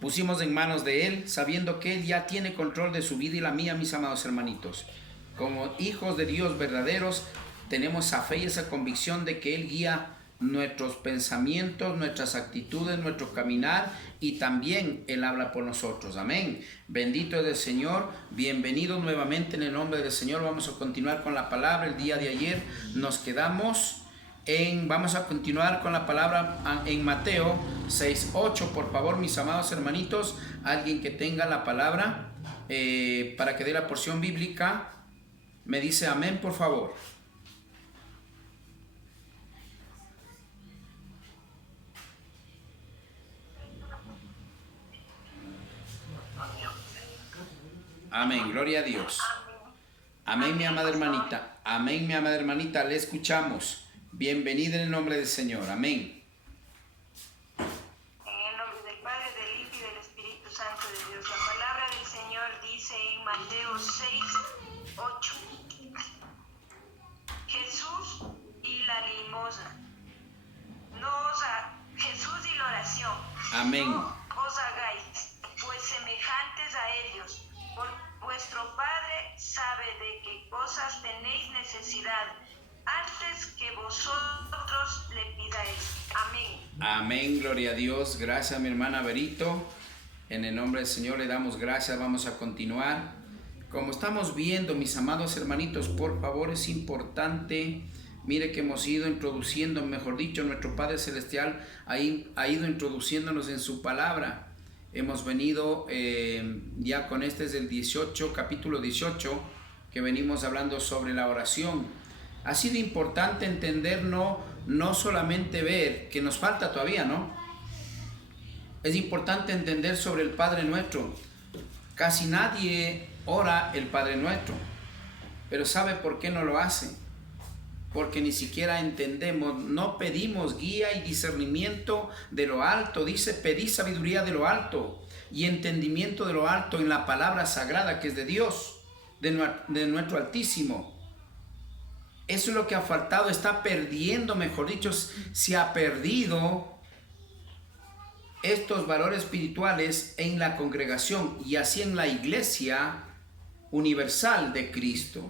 pusimos en manos de Él, sabiendo que Él ya tiene control de su vida y la mía, mis amados hermanitos. Como hijos de Dios verdaderos, tenemos esa fe y esa convicción de que Él guía nuestros pensamientos, nuestras actitudes, nuestro caminar, y también Él habla por nosotros. Amén. Bendito es el Señor. Bienvenidos nuevamente en el nombre del Señor. Vamos a continuar con la palabra. El día de ayer nos quedamos vamos a continuar con la palabra en Mateo 6:8. Por favor, mis amados hermanitos, alguien que tenga la palabra para que dé la porción bíblica, me dice amén, por favor. Amén, gloria a Dios. Amén, mi amada hermanita. Amén, mi amada hermanita, le escuchamos. Bienvenida en el nombre del Señor. Amén. En el nombre del Padre, del Hijo y del Espíritu Santo de Dios. La palabra del Señor dice en Mateo 6:8. Jesús y la limosna. Jesús y la oración. Amén. No os hagáis pues semejantes a ellos, porque vuestro Padre sabe de qué cosas tenéis necesidad antes que vosotros le pidáis. Amén. Amén, gloria a Dios. Gracias, mi hermana Berito. En el nombre del Señor le damos gracias. Vamos a continuar. Como estamos viendo, mis amados hermanitos, por favor, es importante. Mire que hemos ido introduciendo, mejor dicho, nuestro Padre Celestial ha ido introduciéndonos en su palabra. Hemos venido ya con este es el 18, capítulo 18, que venimos hablando sobre la oración. Ha sido importante entender, no solamente ver, que nos falta todavía, ¿no? Es importante entender sobre el Padre Nuestro. Casi nadie ora el Padre Nuestro, pero ¿sabe por qué no lo hace? Porque ni siquiera entendemos, no pedimos guía y discernimiento de lo alto. Dice, pedí sabiduría de lo alto y entendimiento de lo alto en la palabra sagrada que es de Dios, de nuestro Altísimo. Eso es lo que ha faltado, está perdiendo, mejor dicho, se ha perdido estos valores espirituales en la congregación y así en la iglesia universal de Cristo.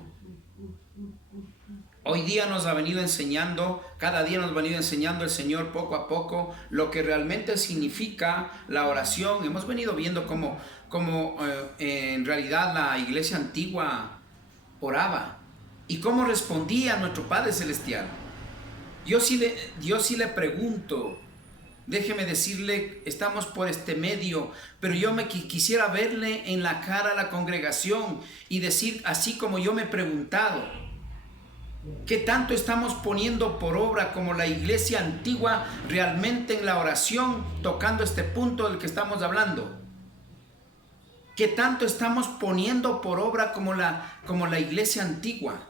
Hoy día nos ha venido enseñando, cada día nos ha venido enseñando el Señor poco a poco lo que realmente significa la oración. Hemos venido viendo cómo en realidad la iglesia antigua oraba y cómo respondía a nuestro Padre Celestial. Yo sí le pregunto, déjeme decirle, estamos por este medio, pero yo quisiera verle en la cara a la congregación y decir, así como yo me he preguntado, ¿qué tanto estamos poniendo por obra como la iglesia antigua realmente en la oración, tocando este punto del que estamos hablando? ¿Qué tanto estamos poniendo por obra como la iglesia antigua?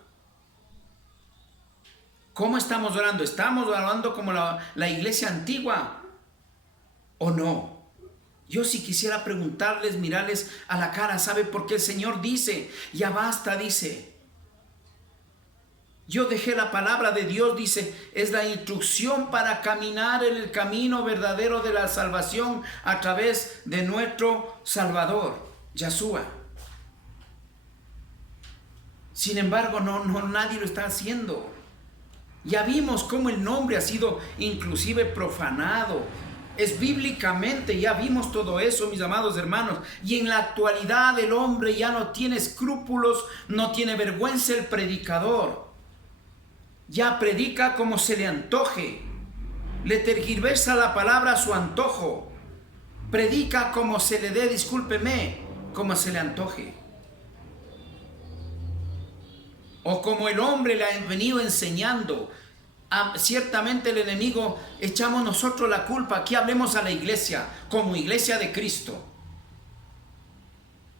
¿Cómo estamos orando? ¿Estamos orando como la iglesia antigua o no? Yo sí quisiera preguntarles, mirarles a la cara, ¿sabe por qué el Señor dice? Ya basta, dice. Yo dejé la palabra de Dios, dice, es la instrucción para caminar en el camino verdadero de la salvación a través de nuestro Salvador, Yahshua. Sin embargo, nadie lo está haciendo. Ya vimos cómo el nombre ha sido inclusive profanado. Es bíblicamente, ya vimos todo eso, mis amados hermanos. Y en la actualidad el hombre ya no tiene escrúpulos, no tiene vergüenza el predicador. Ya predica como se le antoje. Le tergiversa la palabra a su antojo. Predica como se le dé, discúlpeme, como se le antoje. O como el hombre le ha venido enseñando. Ciertamente el enemigo, echamos nosotros la culpa. Aquí hablemos a la iglesia, como iglesia de Cristo.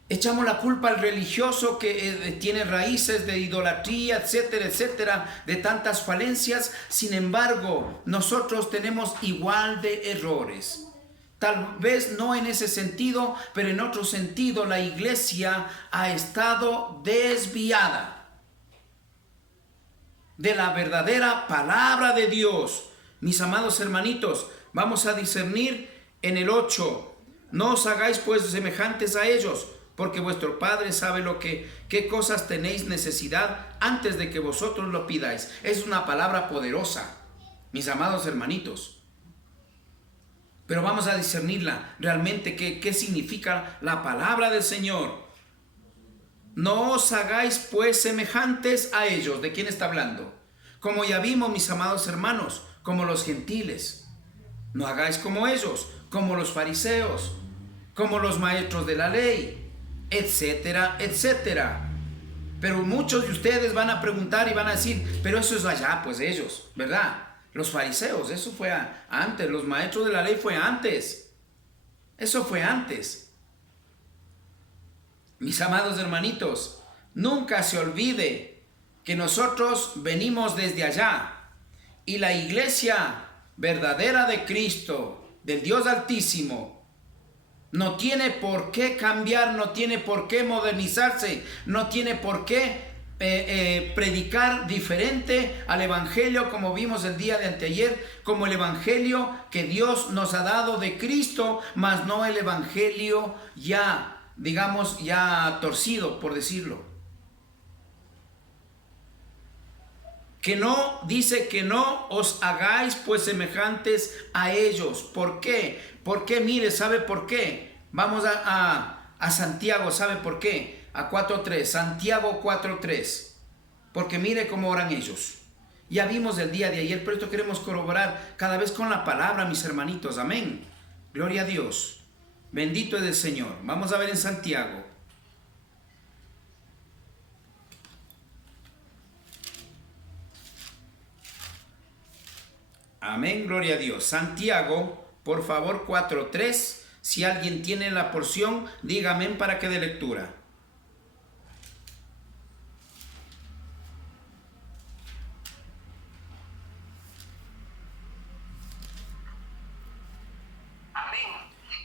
Echamos la culpa al religioso que tiene raíces de idolatría, etcétera, etcétera, de tantas falencias. Sin embargo, nosotros tenemos igual de errores. Tal vez no en ese sentido, pero en otro sentido la iglesia ha estado desviada de la verdadera palabra de Dios. Mis amados hermanitos, vamos a discernir en el 8. No os hagáis pues semejantes a ellos, porque vuestro Padre sabe qué cosas tenéis necesidad antes de que vosotros lo pidáis. Es una palabra poderosa, mis amados hermanitos. Pero vamos a discernirla realmente, qué significa la palabra del Señor. No os hagáis pues semejantes a ellos. ¿De quién está hablando? Como ya vimos, mis amados hermanos, como los gentiles. No hagáis como ellos, como los fariseos, como los maestros de la ley, etcétera, etcétera. Pero muchos de ustedes van a preguntar y van a decir, pero eso es allá, pues ellos, ¿verdad? Los fariseos, eso fue antes, los maestros de la ley fue antes. Eso fue antes. Mis amados hermanitos, nunca se olvide que nosotros venimos desde allá y la iglesia verdadera de Cristo, del Dios Altísimo, no tiene por qué cambiar, no tiene por qué modernizarse, no tiene por qué predicar diferente al evangelio como vimos el día de anteayer, como el evangelio que Dios nos ha dado de Cristo, mas no el evangelio ya, digamos, ya torcido, por decirlo. Que no, dice que no os hagáis pues semejantes a ellos. ¿Por qué? Porque mire, ¿sabe por qué? Vamos a Santiago, ¿sabe por qué? A 4.3, Santiago 4.3. Porque mire cómo oran ellos. Ya vimos el día de ayer, pero esto queremos corroborar cada vez con la palabra, mis hermanitos. Amén. Gloria a Dios. Bendito es el Señor. Vamos a ver en Santiago. Amén, gloria a Dios. Santiago, por favor, 4.3. Si alguien tiene la porción, diga amén para que dé lectura. Amén.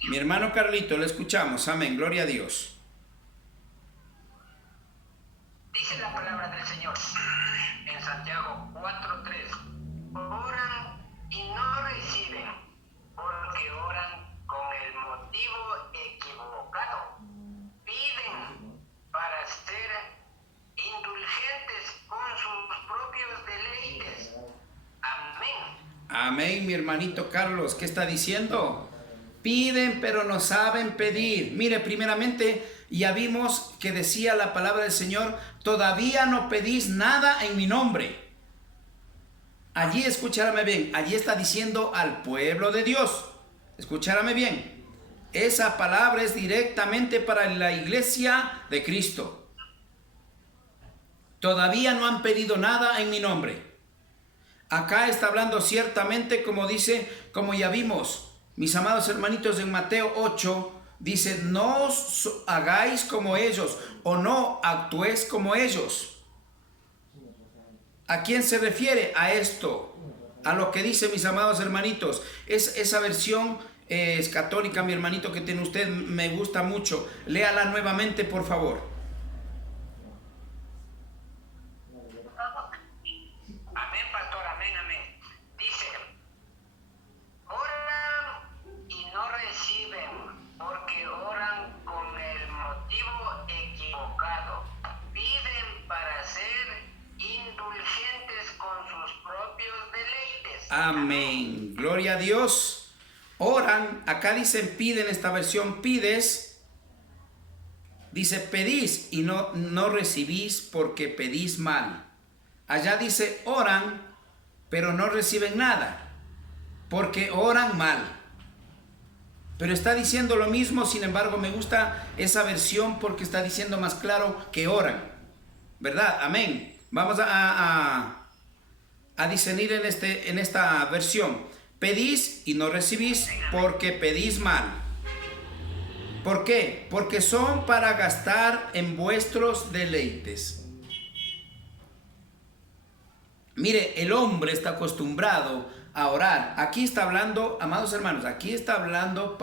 Mi hermano Carlito, le escuchamos. Amén, gloria a Dios. Dice la palabra del Señor en Santiago 4.3. Oran y no reciben, porque oran con el motivo equivocado. Piden para ser indulgentes con sus propios deleites. Amén. Amén, mi hermanito Carlos. ¿Qué está diciendo? Piden, pero no saben pedir. Mire, primeramente, ya vimos que decía la palabra del Señor, todavía no pedís nada en mi nombre. Allí, escúchame bien, allí está diciendo al pueblo de Dios. Escúchame bien. Esa palabra es directamente para la iglesia de Cristo. Todavía no han pedido nada en mi nombre. Acá está hablando ciertamente, como dice, como ya vimos, mis amados hermanitos, en Mateo 8, dice, no os hagáis como ellos, o no actuéis como ellos. ¿A quién se refiere? A esto, a lo que dice, mis amados hermanitos. Es esa versión es católica, mi hermanito, que tiene usted, me gusta mucho. Léala nuevamente, por favor. Amén, pastor, amén, amén. Dice, oran y no reciben, porque oran con el motivo equivocado. Piden para ser indulgentes con sus propios deleites. Amén. Gloria a Dios. Oran, acá dicen piden, esta versión pides. Dice pedís y no recibís porque pedís mal. Allá dice oran, pero no reciben nada, porque oran mal. Pero está diciendo lo mismo, sin embargo me gusta esa versión porque está diciendo más claro que oran. ¿Verdad? Amén. Vamos a discernir en esta versión. Pedís y no recibís porque pedís mal. ¿Por qué? Porque son para gastar en vuestros deleites. Mire, el hombre está acostumbrado a orar. Aquí está hablando, amados hermanos, aquí está hablando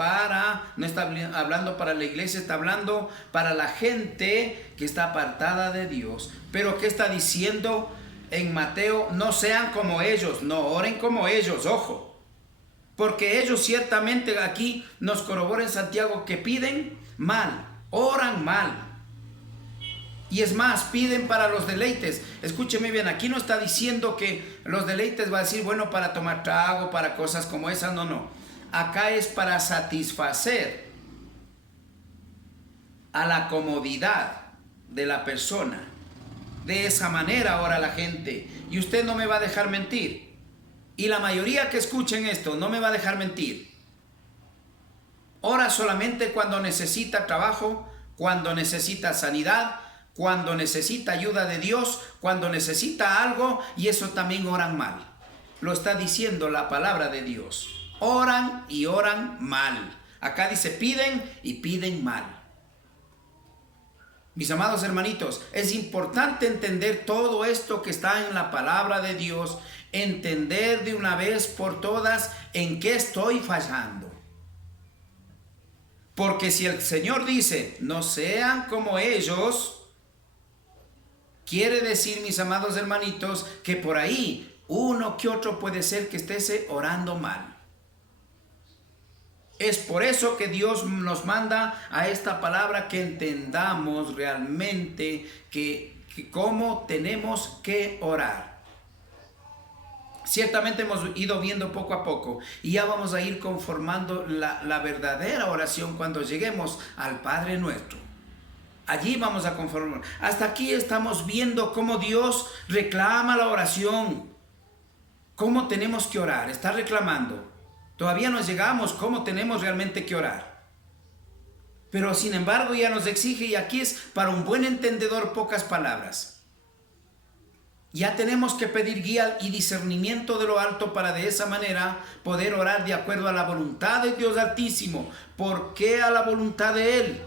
no está hablando para la iglesia, está hablando para la gente que está apartada de Dios. Pero ¿qué está diciendo en Mateo? No sean como ellos, no oren como ellos, ojo. Porque ellos ciertamente aquí nos corrobora en Santiago que piden mal, oran mal. Y es más, piden para los deleites. Escúcheme bien, aquí no está diciendo que los deleites va a decir, bueno, para tomar trago, para cosas como esas, no. Acá es para satisfacer a la comodidad de la persona. De esa manera ora la gente. Y usted no me va a dejar mentir. Y la mayoría que escuchen esto no me va a dejar mentir. Ora solamente cuando necesita trabajo, cuando necesita sanidad, cuando necesita ayuda de Dios, cuando necesita algo, y eso también oran mal. Lo está diciendo la palabra de Dios. Oran y oran mal. Acá dice piden y piden mal. Mis amados hermanitos, es importante entender todo esto que está en la palabra de Dios, entender de una vez por todas en qué estoy fallando. Porque si el Señor dice, no sean como ellos, quiere decir, mis amados hermanitos, que por ahí uno que otro puede ser que esté orando mal. Es por eso que Dios nos manda a esta palabra que entendamos realmente que cómo tenemos que orar. Ciertamente hemos ido viendo poco a poco y ya vamos a ir conformando la verdadera oración cuando lleguemos al Padre Nuestro. Allí vamos a conformar. Hasta aquí estamos viendo cómo Dios reclama la oración. Cómo tenemos que orar. Está reclamando. Todavía no llegamos cómo tenemos realmente que orar. Pero sin embargo ya nos exige, y aquí es para un buen entendedor pocas palabras. Ya tenemos que pedir guía y discernimiento de lo alto para de esa manera poder orar de acuerdo a la voluntad de Dios Altísimo. ¿Por qué a la voluntad de Él?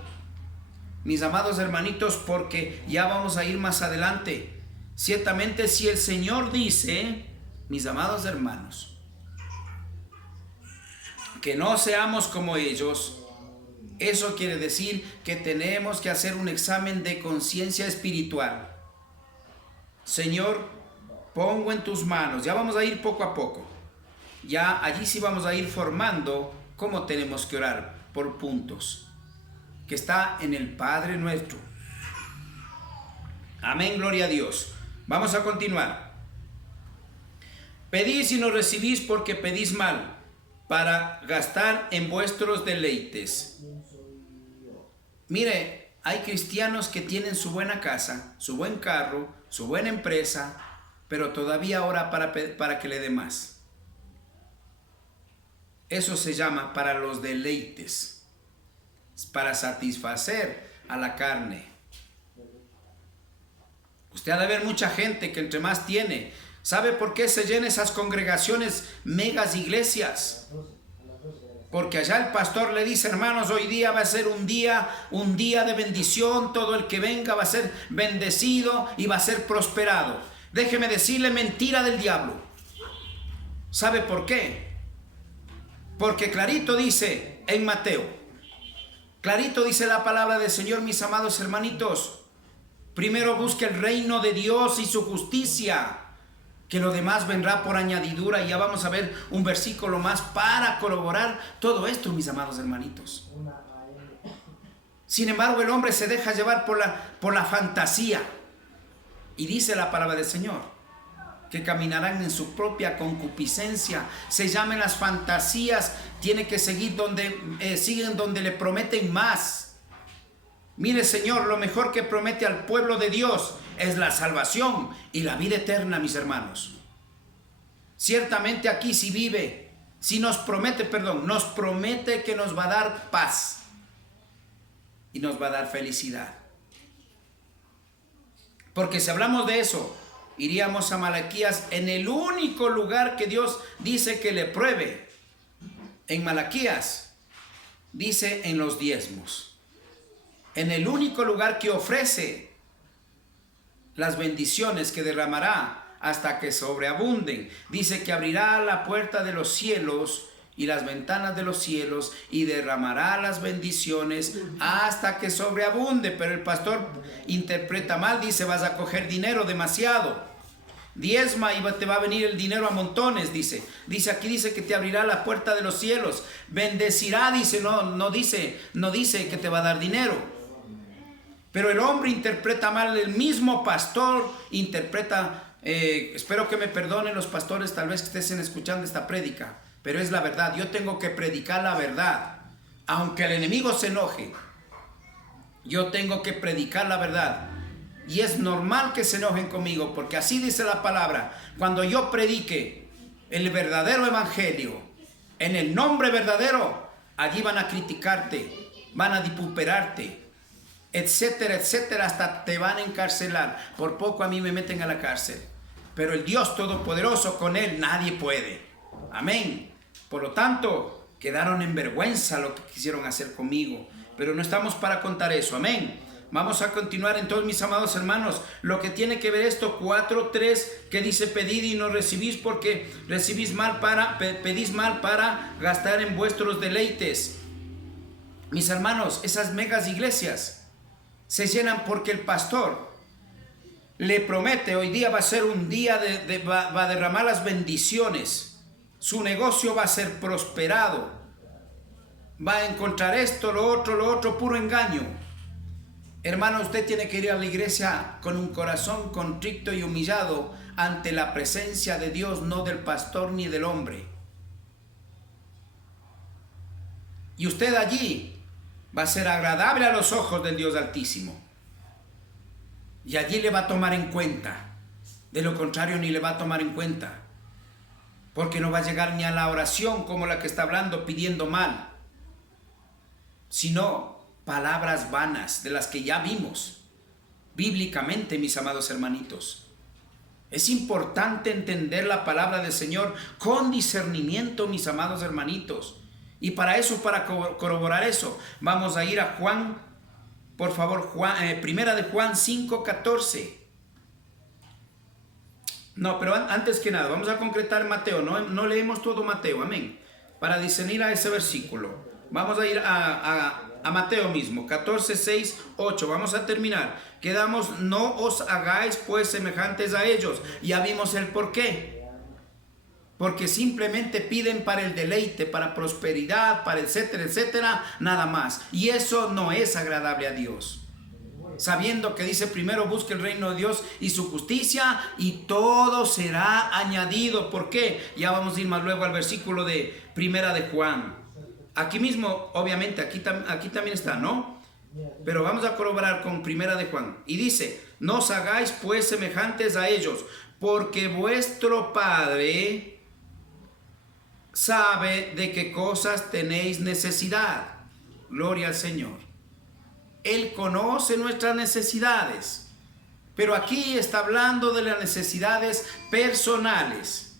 Mis amados hermanitos, porque ya vamos a ir más adelante. Ciertamente si el Señor dice, mis amados hermanos, que no seamos como ellos, eso quiere decir que tenemos que hacer un examen de conciencia espiritual. Señor, pongo en tus manos, ya vamos a ir poco a poco. Ya allí sí vamos a ir formando cómo tenemos que orar por puntos, que está en el Padre Nuestro. Amén, gloria a Dios. Vamos a continuar. Pedís y no recibís porque pedís mal, para gastar en vuestros deleites. Mire, hay cristianos que tienen su buena casa, su buen carro, su buena empresa, pero todavía ora para que le dé más. Eso se llama para los deleites, para satisfacer a la carne. Usted ha de ver mucha gente que entre más tiene. ¿Sabe por qué se llenan esas congregaciones, megas iglesias? Porque allá el pastor le dice, hermanos, hoy día va a ser un día de bendición, todo el que venga va a ser bendecido y va a ser prosperado. Déjeme decirle, mentira del diablo. ¿Sabe por qué? Porque clarito dice en Mateo, clarito dice la palabra del Señor, mis amados hermanitos, primero busque el reino de Dios y su justicia, que lo demás vendrá por añadidura. Y ya vamos a ver un versículo más para corroborar todo esto, mis amados hermanitos. Sin embargo, el hombre se deja llevar por la fantasía. Y dice la palabra del Señor, que caminarán en su propia concupiscencia. Se llaman las fantasías, tiene que seguir siguen donde le prometen más. Mire, Señor, lo mejor que promete al pueblo de Dios es la salvación y la vida eterna, mis hermanos. Ciertamente aquí si vive, si nos promete que nos va a dar paz y nos va a dar felicidad. Porque si hablamos de eso, iríamos a Malaquías, en el único lugar que Dios dice que le pruebe. En Malaquías dice en los diezmos. En el único lugar que ofrece las bendiciones que derramará hasta que sobreabunden. Dice que abrirá la puerta de los cielos y las ventanas de los cielos y derramará las bendiciones hasta que sobreabunde. Pero el pastor interpreta mal, dice, vas a coger dinero demasiado. diezma y te va a venir el dinero a montones, dice. Aquí dice que te abrirá la puerta de los cielos, bendecirá, dice, no dice que te va a dar dinero. Pero el hombre interpreta mal, el mismo pastor interpreta, espero que me perdonen los pastores, tal vez que estén escuchando esta prédica, pero es la verdad. Yo tengo que predicar la verdad, aunque el enemigo se enoje. Yo tengo que predicar la verdad. Y es normal que se enojen conmigo, porque así dice la palabra. Cuando yo predique el verdadero evangelio, en el nombre verdadero, allí van a criticarte, van a vituperarte, etcétera, etcétera, hasta te van a encarcelar. Por poco a mí me meten a la cárcel. Pero el Dios Todopoderoso, con Él nadie puede. Amén. Por lo tanto, quedaron en vergüenza lo que quisieron hacer conmigo. Pero no estamos para contar eso. Amén. Vamos a continuar entonces, mis amados hermanos, lo que tiene que ver esto, 4:3, que dice: pedid y no recibís, porque pedís mal para gastar en vuestros deleites. Mis hermanos, esas megas iglesias se llenan porque el pastor le promete: hoy día va a ser un día va a derramar las bendiciones, su negocio va a ser prosperado, va a encontrar esto, lo otro, puro engaño. Hermano, usted tiene que ir a la iglesia con un corazón contrito y humillado ante la presencia de Dios, no del pastor ni del hombre. Y usted allí va a ser agradable a los ojos del Dios Altísimo. Y allí le va a tomar en cuenta. De lo contrario, ni le va a tomar en cuenta. Porque no va a llegar ni a la oración como la que está hablando, pidiendo mal, sino palabras vanas, de las que ya vimos bíblicamente, mis amados hermanitos. Es importante entender la palabra del Señor con discernimiento, mis amados hermanitos. Y para eso, para corroborar eso, vamos a ir a Juan, por favor, primera de Juan 5:14. No, pero antes que nada, vamos a concretar Mateo. No leemos todo Mateo, amén. Para discernir a ese versículo, vamos a ir a Mateo mismo, 14:6, 8. Vamos a terminar. Quedamos: no os hagáis pues semejantes a ellos. Ya vimos el por qué. Porque simplemente piden para el deleite, para prosperidad, para etcétera, etcétera, nada más. Y eso no es agradable a Dios. Sabiendo que dice: primero busque el reino de Dios y su justicia, y todo será añadido. ¿Por qué? Ya vamos a ir más luego al versículo de primera de Juan. Aquí mismo, obviamente, aquí también está, ¿no? Pero vamos a corroborar con primera de Juan. Y dice: no os hagáis pues semejantes a ellos, porque vuestro Padre sabe de qué cosas tenéis necesidad. Gloria al Señor. Él conoce nuestras necesidades. Pero aquí está hablando de las necesidades personales.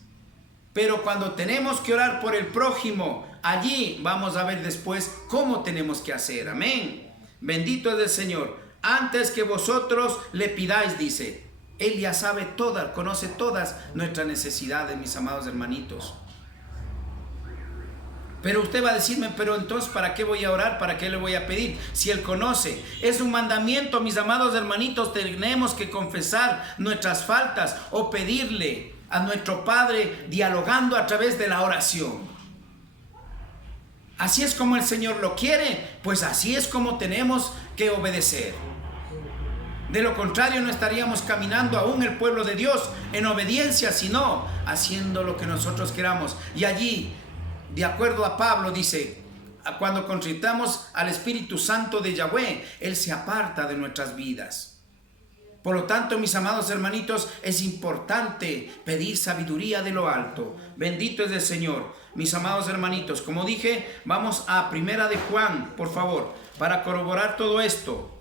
Pero cuando tenemos que orar por el prójimo, allí vamos a ver después cómo tenemos que hacer. Amén. Bendito es el Señor. Antes que vosotros le pidáis, dice, Él ya sabe todas, conoce todas nuestras necesidades, mis amados hermanitos. Pero usted va a decirme: pero entonces, ¿para qué voy a orar? ¿Para qué le voy a pedir? Si Él conoce. Es un mandamiento, mis amados hermanitos. Tenemos que confesar nuestras faltas o pedirle a nuestro Padre dialogando a través de la oración. Así es como el Señor lo quiere, pues así es como tenemos que obedecer. De lo contrario, no estaríamos caminando aún el pueblo de Dios en obediencia, sino haciendo lo que nosotros queramos. Y allí, de acuerdo a Pablo, dice: cuando contristamos al Espíritu Santo de Yahweh, Él se aparta de nuestras vidas. Por lo tanto, mis amados hermanitos, es importante pedir sabiduría de lo alto. Bendito es el Señor. Mis amados hermanitos, como dije, vamos a primera de Juan, por favor, para corroborar todo esto.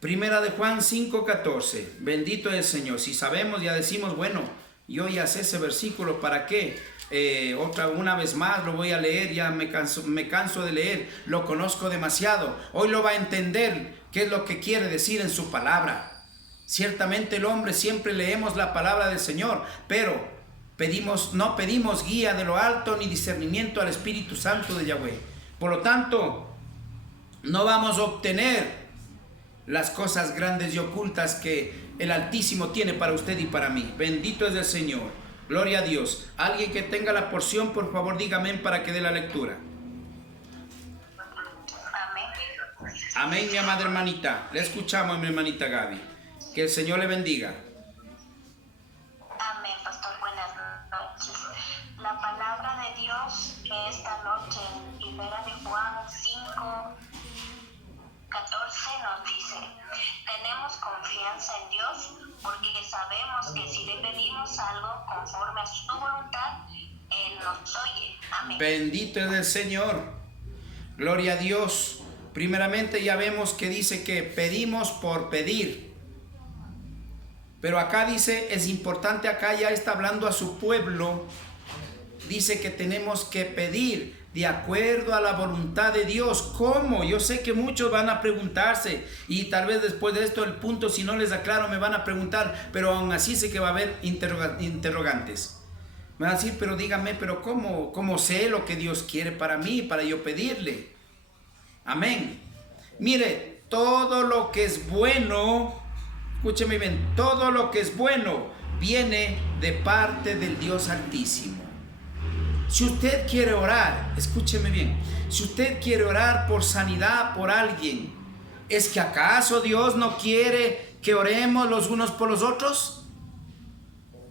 Primera de Juan 5:14. Bendito es el Señor. Si sabemos, ya decimos: bueno, yo ya sé ese versículo, ¿para qué? Una vez más lo voy a leer, ya me canso de leer, lo conozco demasiado. Hoy lo va a entender qué es lo que quiere decir en su palabra. Ciertamente el hombre siempre leemos la palabra del Señor, pero no pedimos guía de lo alto ni discernimiento al Espíritu Santo de Yahweh. Por lo tanto, no vamos a obtener las cosas grandes y ocultas que el Altísimo tiene para usted y para mí. Bendito es el Señor. Gloria a Dios. Alguien que tenga la porción, por favor, dígame para que dé la lectura. Amén. Amén, mi amada hermanita. Le escuchamos, mi hermanita Gaby. Que el Señor le bendiga. Amén, pastor. Buenas noches. La palabra de Dios esta noche en Primera de Juan 5, 14 nos dice: tenemos confianza en Dios porque sabemos que si le pedimos algo conforme a su voluntad, Él nos oye. Amén. Bendito es el Señor. Gloria a Dios. Primeramente ya vemos que dice que pedimos por pedir. Pero acá dice, es importante, acá ya está hablando a su pueblo. Dice que tenemos que pedir de acuerdo a la voluntad de Dios. ¿Cómo? Yo sé que muchos van a preguntarse y tal vez después de esto el punto, si no les aclaro, me van a preguntar, pero aún así sé que va a haber interrogantes. Me van a decir, pero dígame, pero ¿cómo sé lo que Dios quiere para mí, para yo pedirle? Amén. Mire, todo lo que es bueno, escúcheme bien, todo lo que es bueno viene de parte del Dios Altísimo. Si usted quiere orar, escúcheme bien, si usted quiere orar por sanidad por alguien, ¿es que acaso Dios no quiere que oremos los unos por los otros?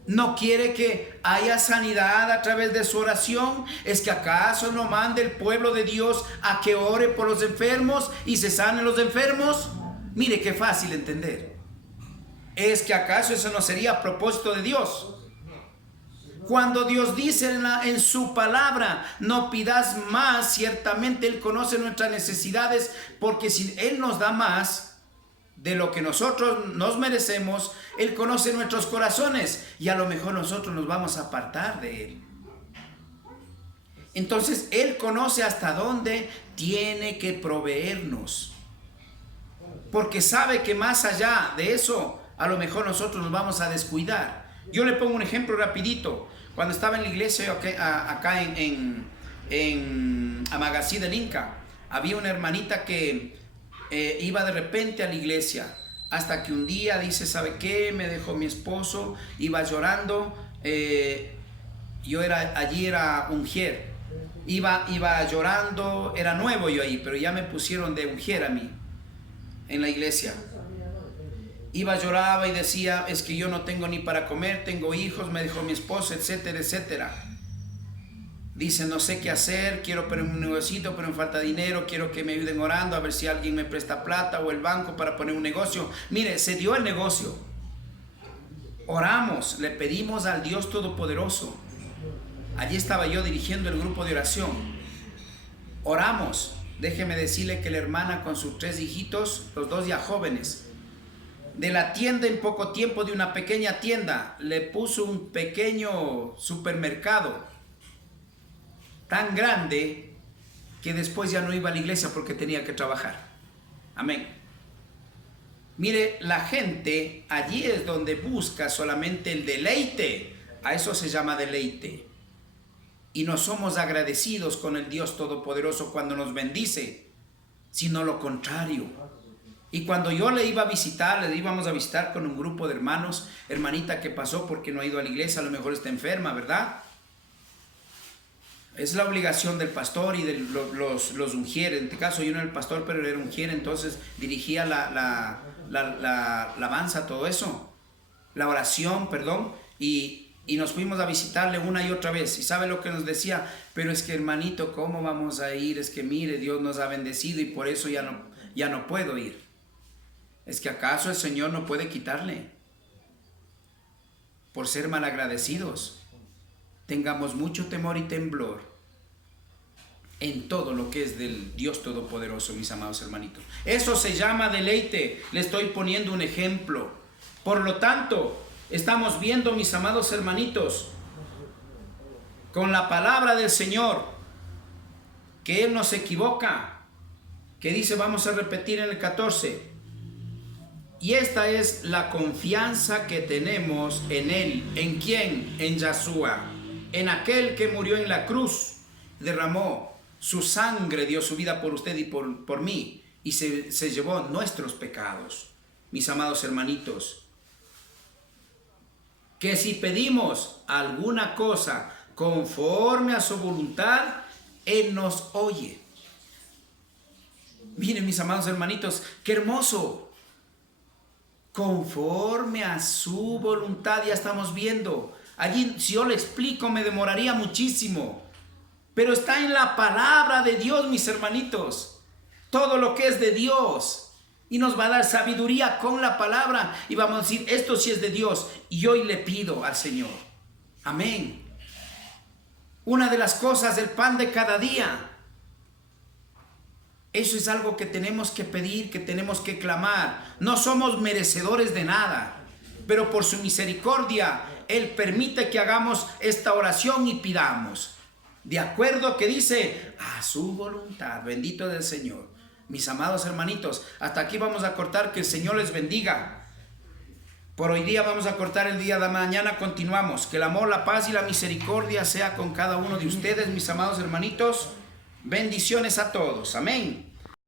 ¿No quiere que haya sanidad a través de su oración? ¿Es que acaso no manda el pueblo de Dios a que ore por los enfermos y se sanen los enfermos? Mire qué fácil entender. ¿Es que acaso eso no sería a propósito de Dios? Cuando Dios dice en su palabra, no pidas más, ciertamente Él conoce nuestras necesidades, porque si Él nos da más de lo que nosotros nos merecemos, Él conoce nuestros corazones y a lo mejor nosotros nos vamos a apartar de Él. Entonces Él conoce hasta dónde tiene que proveernos, porque sabe que más allá de eso, a lo mejor nosotros nos vamos a descuidar. Yo le pongo un ejemplo rapidito. Cuando estaba en la iglesia acá en Amagací del Inca, había una hermanita que iba de repente a la iglesia, hasta que un día dice, ¿sabe qué? Me dejó mi esposo, iba llorando, allí era ujier, iba llorando, era nuevo yo ahí, pero ya me pusieron de ujier a mí, en la iglesia. Lloraba y decía, es que yo no tengo ni para comer, tengo hijos, me dejó mi esposo, etcétera, etcétera. Dice, no sé qué hacer, quiero poner un negocito, pero me falta dinero, quiero que me ayuden orando, a ver si alguien me presta plata o el banco para poner un negocio. Mire, se dio el negocio. Oramos, le pedimos al Dios Todopoderoso. Allí estaba yo dirigiendo el grupo de oración. Oramos. Déjeme decirle que la hermana con sus 3 hijitos, los 2 ya jóvenes, de la tienda en poco tiempo, de una pequeña tienda, le puso un pequeño supermercado tan grande que después ya no iba a la iglesia porque tenía que trabajar. Amén. Mire, la gente allí es donde busca solamente el deleite. A eso se llama deleite. Y no somos agradecidos con el Dios Todopoderoso cuando nos bendice, sino lo contrario. Y cuando yo le iba a visitar, le íbamos a visitar con un grupo de hermanos, hermanita que pasó porque no ha ido a la iglesia, a lo mejor está enferma, ¿verdad? Es la obligación del pastor y de los ungieres. En este caso yo no era el pastor, pero era ungier, entonces dirigía la alabanza, todo eso, la oración, perdón, y nos fuimos a visitarle una y otra vez. Y sabe lo que nos decía, pero es que hermanito, ¿cómo vamos a ir? Es que mire, Dios nos ha bendecido y por eso ya no puedo ir. ¿Es que acaso el Señor no puede quitarle? Por ser malagradecidos. Tengamos mucho temor y temblor en todo lo que es del Dios Todopoderoso, mis amados hermanitos. Eso se llama deleite. Le estoy poniendo un ejemplo. Por lo tanto, estamos viendo, mis amados hermanitos, con la palabra del Señor, que Él no se equivoca, que dice, vamos a repetir en el 14, y esta es la confianza que tenemos en Él. ¿En quién? En Yahshua, en aquel que murió en la cruz, derramó su sangre, dio su vida por usted y por mí, y se llevó nuestros pecados. Mis amados hermanitos, que si pedimos alguna cosa conforme a su voluntad, Él nos oye. Miren, mis amados hermanitos, qué hermoso. Conforme a su voluntad, ya estamos viendo. Allí, si yo le explico, me demoraría muchísimo. Pero está en la palabra de Dios, mis hermanitos. Todo lo que es de Dios. Y nos va a dar sabiduría con la palabra. Y vamos a decir, esto sí es de Dios. Y hoy le pido al Señor. Amén. Una de las cosas del pan de cada día. Eso es algo que tenemos que pedir, que tenemos que clamar. No somos merecedores de nada, pero por su misericordia, Él permite que hagamos esta oración y pidamos. De acuerdo que dice, a su voluntad. Bendito del Señor. Mis amados hermanitos, hasta aquí vamos a cortar. Que el Señor les bendiga. Por hoy día vamos a cortar, el día de mañana continuamos. Que el amor, la paz y la misericordia sea con cada uno de ustedes, mis amados hermanitos. Bendiciones a todos. Amén.